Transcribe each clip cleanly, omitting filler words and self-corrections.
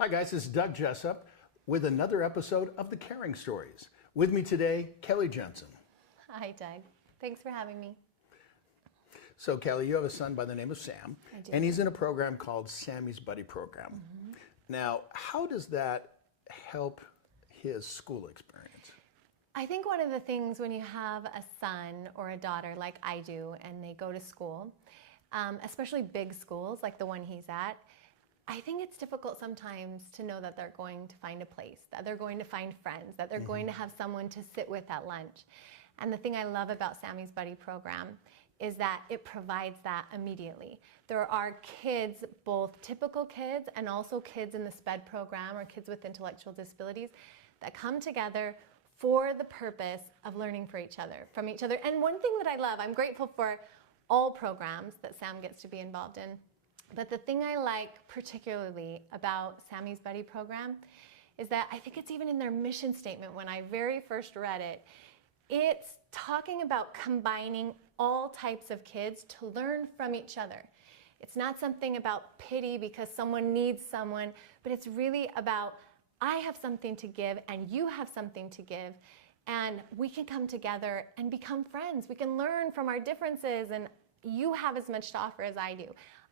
Hi guys, this is Doug Jessup with another episode of The Caring Stories. With me today, Kelly Jensen. Hi Doug, thanks for having me. So Kelly, you have a son by the name of Sam, I do. and he's in a program called Sammy's Buddy Program. Mm-hmm. Now, how does that help his school experience? I think one of the things when you have a son or a daughter like I do and they go to school, especially big schools like the one he's at, I think it's difficult sometimes to know that they're going to find a place, that they're going to find friends, that they're going to have someone to sit with at lunch. And the thing I love about Sammy's Buddy Program is that it provides that immediately. There are kids, both typical kids and also kids in the SPED program or kids with intellectual disabilities that come together for the purpose of learning from each other. And one thing that I love, I'm grateful for all programs that Sam gets to be involved in. But the thing I like particularly about Sammy's Buddy Program is that I think it's even in their mission statement when I very first read it. It's talking about combining all types of kids to learn from each other. It's not something about pity because someone needs someone, but it's really about I have something to give and you have something to give, and we can come together and become friends. We can learn from our differences, and you have as much to offer as I do.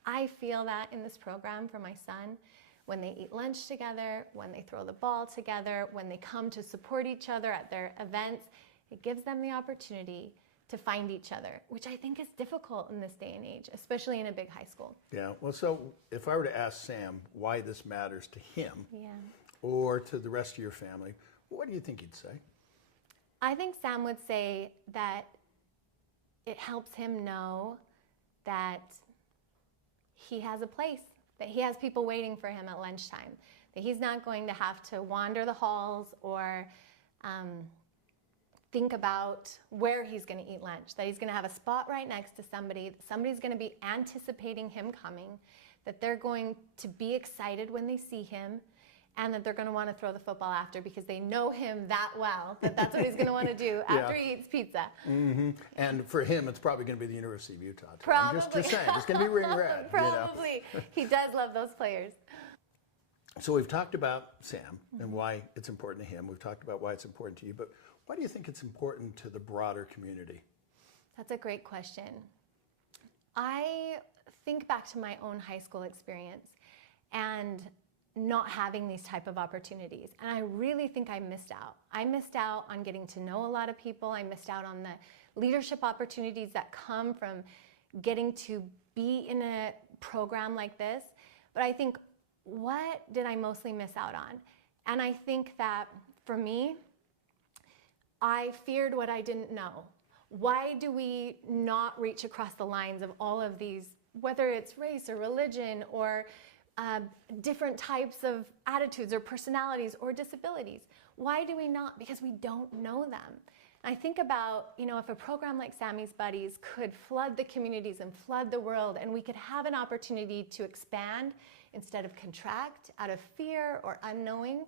I feel that in this program for my son, when they eat lunch together, when they throw the ball together, when they come to support each other at their events, it gives them the opportunity to find each other, which I think is difficult in this day and age, especially in a big high school. Yeah, well, so if I were to ask Sam why this matters to him Yeah. or to the rest of your family, what do you think he'd say? I think Sam would say that it helps him know that he has a place, that he has people waiting for him at lunchtime, that he's not going to have to wander the halls or think about where he's going to eat lunch, that he's going to have a spot right next to somebody, somebody's going to be anticipating him coming, that they're going to be excited when they see him, and that they're going to want to throw the football after because they know him that well, that that's what he's going to want to do after he eats pizza. Mm-hmm. And for him, it's probably going to be the University of Utah. Too. Probably. I'm just saying, it's going to be ring red. Probably. You know? He does love those players. So we've talked about Sam and why it's important to him. We've talked about why it's important to you, but why do you think it's important to the broader community? That's a great question. I think back to my own high school experience and not having these type of opportunities. And I really think I missed out. I missed out on getting to know a lot of people. I missed out on the leadership opportunities that come from getting to be in a program like this. But I think, what did I mostly miss out on? And I think that for me, I feared what I didn't know. Why do we not reach across the lines of all of these, whether it's race or religion or different types of attitudes or personalities or disabilities? Why do we not? Because we don't know them. I think about, if a program like Sammy's Buddies could flood the communities and flood the world, and we could have an opportunity to expand instead of contract out of fear or unknowing,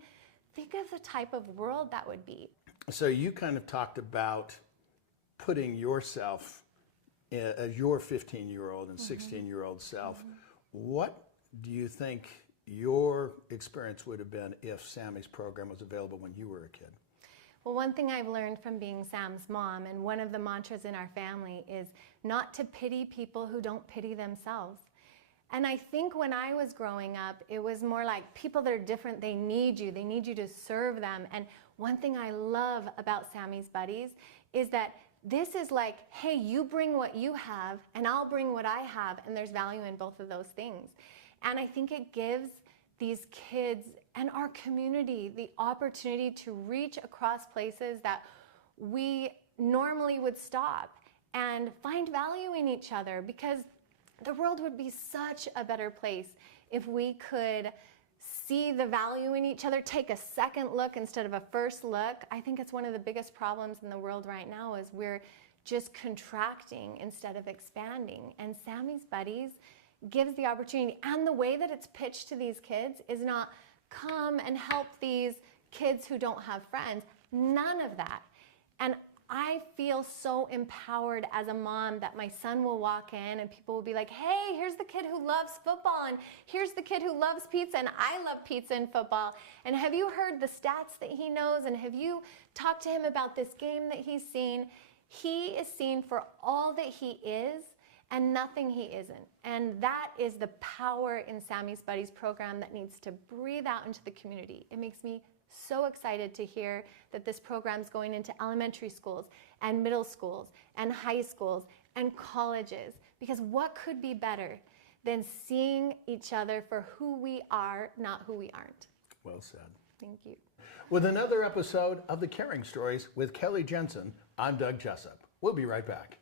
think of the type of world that would be. So you kind of talked about putting yourself as your 15-year-old and 16-year-old self. What do you think your experience would have been if Sammy's program was available when you were a kid? Well, one thing I've learned from being Sam's mom, and one of the mantras in our family, is not to pity people who don't pity themselves. And I think when I was growing up, it was more like people that are different, they need you to serve them. And one thing I love about Sammy's Buddies is that this is like, hey, you bring what you have and I'll bring what I have, and there's value in both of those things. And I think it gives these kids and our community the opportunity to reach across places that we normally would stop and find value in each other, because the world would be such a better place if we could see the value in each other, take a second look instead of a first look. I think it's one of the biggest problems in the world right now is we're just contracting instead of expanding. And Sammy's Buddies gives the opportunity, and the way that it's pitched to these kids is not come and help these kids who don't have friends. None of that. And I feel so empowered as a mom that my son will walk in and people will be like, hey, here's the kid who loves football, and here's the kid who loves pizza, and I love pizza and football. And have you heard the stats that he knows? And have you talked to him about this game that he's seen? He is seen for all that he is and nothing he isn't. And that is the power in Sammy's Buddies program that needs to breathe out into the community. It makes me so excited to hear that this program is going into elementary schools and middle schools and high schools and colleges, because what could be better than seeing each other for who we are, not who we aren't. Well said. Thank you. With another episode of The Caring Stories with Kelly Jensen, I'm Doug Jessup. We'll be right back.